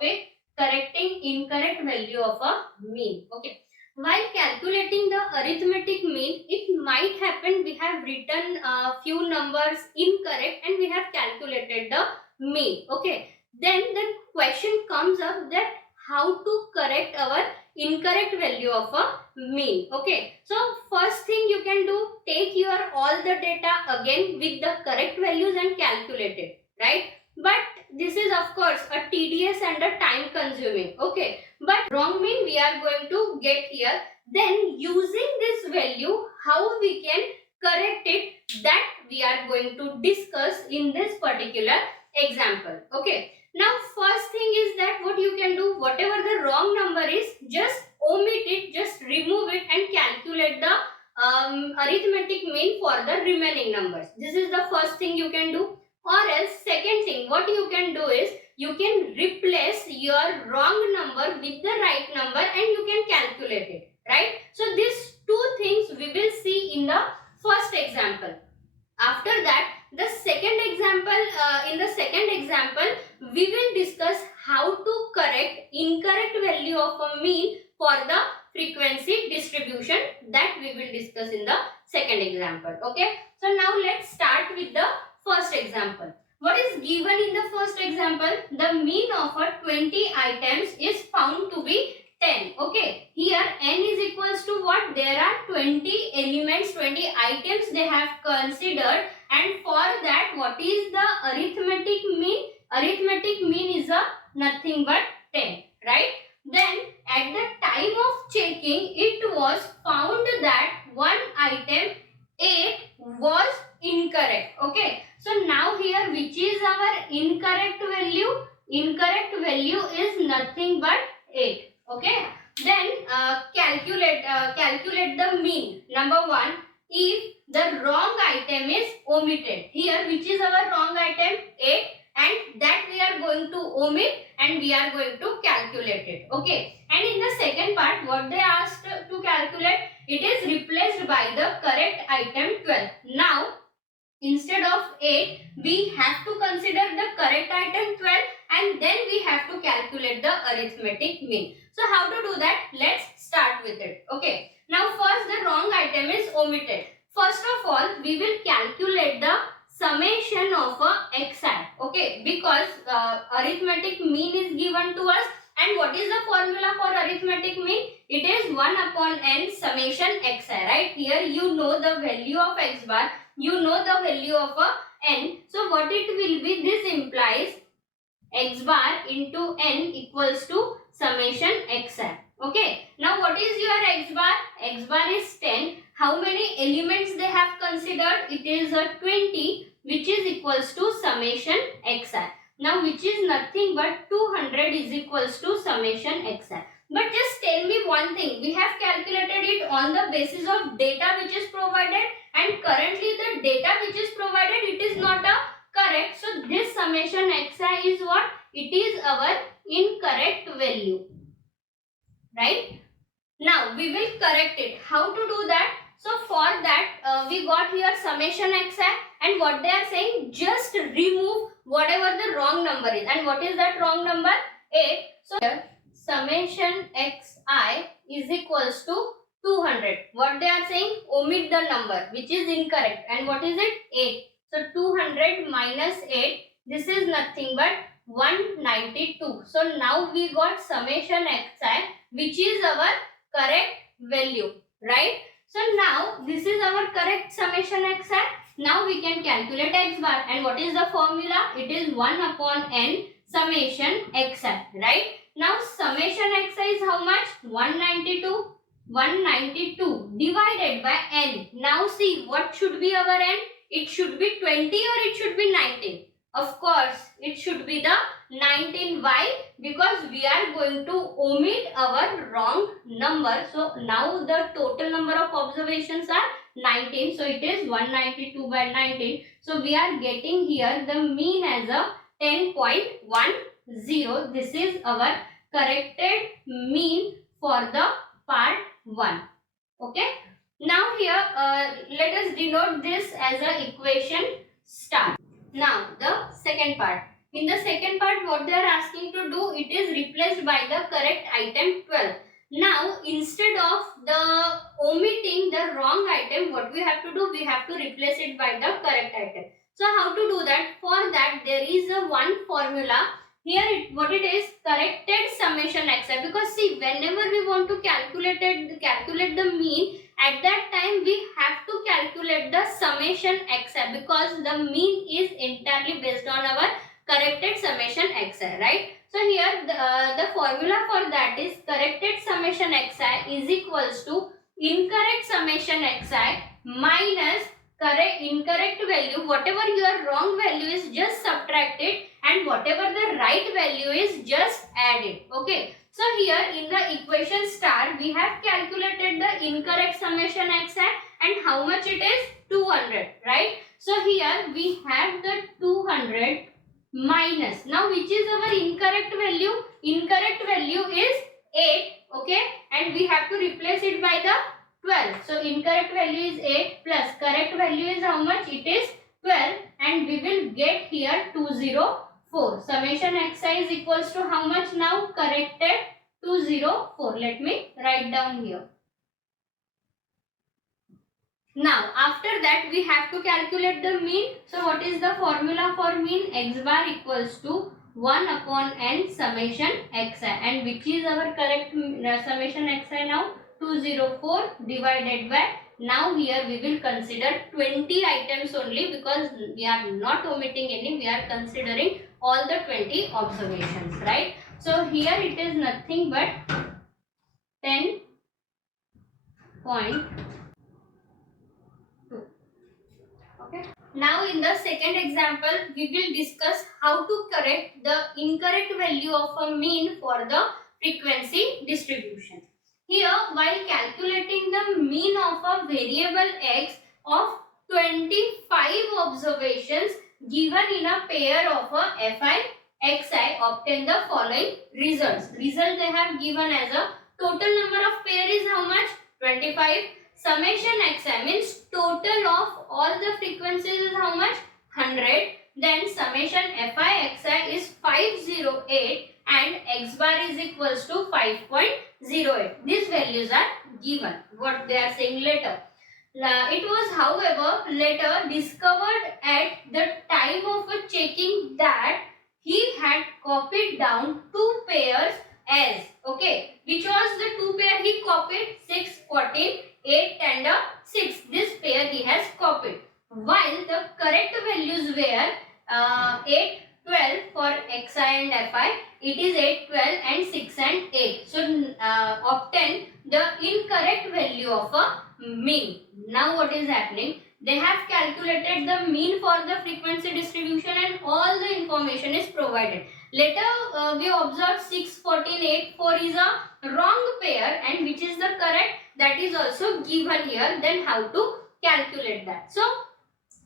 topic correcting incorrect value of a mean. Okay. While calculating the arithmetic mean, it might happen we have written a few numbers incorrect and we have calculated the mean. Okay. Then the question comes up that how to correct our incorrect value of a mean. Okay. So first thing you can do, take your all the data again with the correct values and calculate it. Right. But this is of course a tedious and a time consuming. Okay. But wrong mean we are going to get here. Then using this value, how we can correct it, that we are going to discuss in this particular example. Okay. Now first thing is that what you can do, whatever the wrong number is, just omit it, just remove it and calculate the arithmetic mean for the remaining numbers. This is the first thing you can do. Or else second thing what you can do is you can replace your wrong number with the right number and you can calculate it, right? So these two things we will see in the first example. After that, the second example, in the second example we will discuss how to correct incorrect value of a mean for the frequency distribution, that we will discuss in the second example. Okay, so now let's start with the first example. What is given in the first example? The mean of a 20 items is found to be 10. Okay, here n is equals to what? There are 20 elements, 20 items they have considered, and for that what is the arithmetic mean? Arithmetic mean is a nothing but 10, right? Then at the time of checking, it was found that one item 8 was incorrect. Okay, so now here which is our incorrect value? Incorrect value is nothing but 8. Okay, then calculate the mean. Number 1, if the wrong item is omitted, here which is our wrong item? 8, and that we are going to omit and we are going to calculate it. Okay, and in the second part what they asked to calculate, it is replaced by the correct item 12. Now instead of 8 we have to consider the correct item 12 and then we have to calculate the arithmetic mean. So how to do that? Let's start with it. Okay, now first the wrong item is omitted. First of all we will calculate the summation of a xi. Okay, because arithmetic mean is given to us, and what is the formula for arithmetic mean? It is 1 upon n summation xi, right? Here you know the value of x bar, you know the value of a n. So what it will be? This implies x bar into n equals to summation xi. Okay, now what is your x bar? X bar is 10. How many elements they have considered? It is a 20, which is equals to summation xi. Now which is nothing but 200 is equals to summation xi. But just tell me one thing, we have calculated it on the basis of data which is provided, and currently the data which is provided, it is not a correct. So this summation xi is what? It is our incorrect value, right? Now we will correct it. How to do that? So for that we got here summation xi, and what they are saying, just remove whatever the wrong number is. And what is that wrong number? 8. So here summation xi is equals to 200. What they are saying, omit the number which is incorrect, and what is it? 8. So 200 minus 8, this is nothing but 192. So now we got summation xi which is our correct value, right? So now this is our correct summation xi. Now we can calculate x bar, and what is the formula? It is 1 upon n summation xi, right? Now summation xi is how much? 192. 192 divided by n. Now see, what should be our n? It should be 20 or it should be 19? Of course, it should be the 19. Why? Because we are going to omit our wrong number. So now the total number of observations are 19. So it is 192 by 19. So we are getting here the mean as a 10.10. This is our corrected mean for the part 1. Okay. Now here let us denote this as a equation star. Now the second part. In the second part, what they are asking to do, it is replaced by the correct item 12. Now, instead of the omitting the wrong item, what we have to do, we have to replace it by the correct item. So, how to do that? For that, there is a one formula. Here, what it is, corrected summation xi. Because see, whenever we want to calculate the mean, at that time we have to calculate the summation xi, because the mean is entirely based on our corrected summation xi, right? So here the formula for that is corrected summation xi is equals to incorrect summation xi minus incorrect value. Whatever your wrong value is, just subtract it, and whatever the right value is, just add it. Okay. So here in the equation star, we have calculated the incorrect summation xi, and how much it is? 200, right? So here we have the 200 minus. Now which is our incorrect value? Incorrect value is 8, okay, and we have to replace it by the 12. So incorrect value is 8 plus correct value is how much? It is 12, and we will get here 204. Summation xi is equals to how much now? Corrected 204. Let me write down here. Now after that we have to calculate the mean. So what is the formula for mean? X bar equals to 1 upon n summation xi, and which is our correct summation xi now? 204 divided by, now here we will consider 20 items only, because we are not omitting any, we are considering all the 20 observations, right? So here it is nothing but 10.2. Okay. Now in the second example, we will discuss how to correct the incorrect value of a mean for the frequency distribution. Here, while calculating the mean of a variable x of 25 observations given in a pair of a fi xi, obtain the following results. Result they have given as a total number of pair is how much? 25. Summation xi means total of all the frequencies is how much? 100. Then summation fi xi is 508, and x bar is equals to 5.08. These values are given. What they are saying later. It was, however, later discovered at the time of checking that he had copied down two pairs as, okay, which was the two pair he copied? 6, 14, 8 and 6. This pair he has copied. While the correct values were 8, 12 for xi and fi, it is 8, 12 and 6 and 8. So obtain the incorrect value of a mean. Now what is happening? They have calculated the mean for the frequency distribution, and all the information is provided. Later we observed 6, 14, 8, 4 is a wrong pair, and which is the correct, that is also given here. Then how to calculate that? So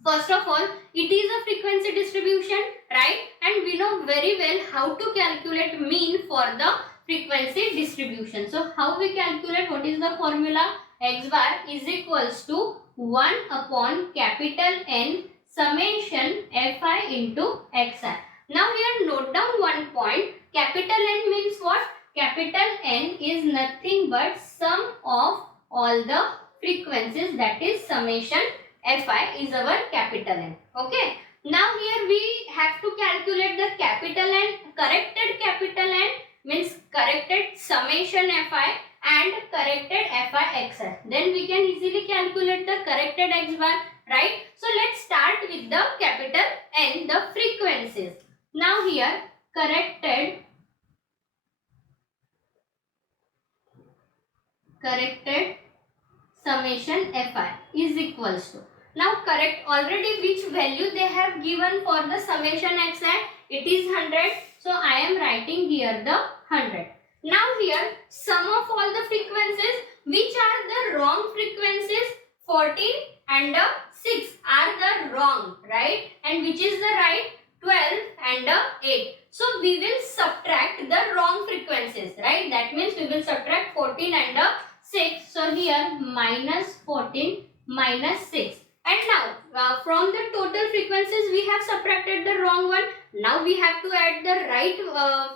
first of all, it is a frequency distribution, right? And we know very well how to calculate mean for the frequency distribution. So how we calculate? What is the formula? X bar is equals to 1 upon capital N summation fi into xi. Now here note down one point. Capital N means what? Capital N is nothing but sum of all the frequencies, that is summation fi is our capital N. Okay. Now here we have to calculate the capital N. Corrected capital N means corrected summation fi and corrected fi xi. Then we can easily calculate the corrected x bar, right? So let's start with the capital N, the frequencies. Now here corrected summation fi is equals to, now correct already which value they have given for the summation xi, it is 100. So I am writing here the 100. Now here sum of all the frequencies, which are the wrong frequencies? 14 and 6 are the wrong, right? And which is the right? 12 and 8. So we will subtract the wrong frequencies, right? That means we will subtract 14 and 6. So here minus 14 minus 6. And now from the total frequencies we have subtracted the wrong one. Now we have to add the right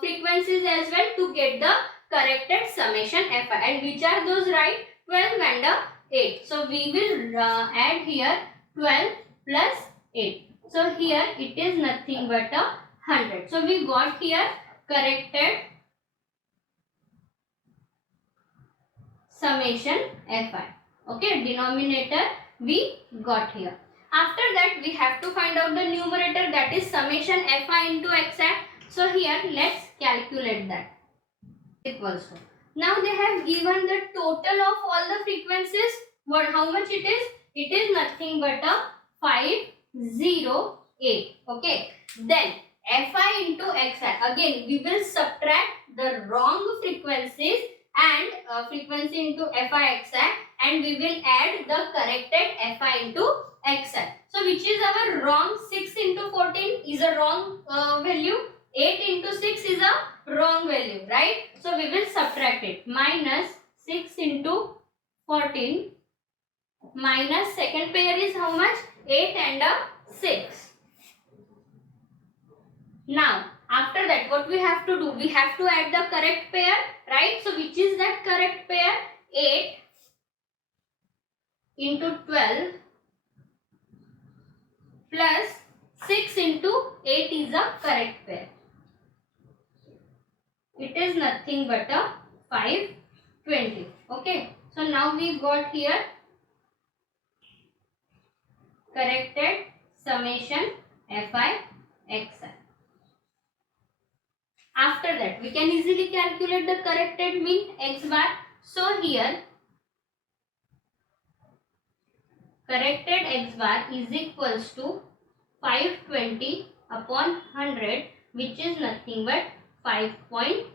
frequencies as well to get the corrected summation Fi. And which are those right? 12 and 8. So we will add here 12 plus 8. So here it is nothing but 100. So we got here corrected summation Fi. Okay, denominator we got here. After that we have to find out the numerator, that is summation Fi into Xi. So here let's calculate that. Equals to, now they have given the total of all the frequencies. What, how much it is? It is nothing but 508. Okay, then Fi into Xi, again we will subtract the wrong frequencies and frequency into Fi Xi, and we will add the corrected Fi into Xi. So which is our wrong? 6 into 14 is a wrong value. 8 into 6 is a wrong value, right? So we will subtract it. Minus 6 into 14 minus second pair is how much? 8 and 6. Now after that what we have to do? We have to add the correct pair, right? So which is that correct pair? 8 into 12 plus 6 into 8 is a correct pair. It is nothing but 520. Okay. So now we got here corrected summation Fi Xi. After that we can easily calculate the corrected mean X bar. So here corrected X bar is equals to 520 upon 100, which is nothing but 5.20.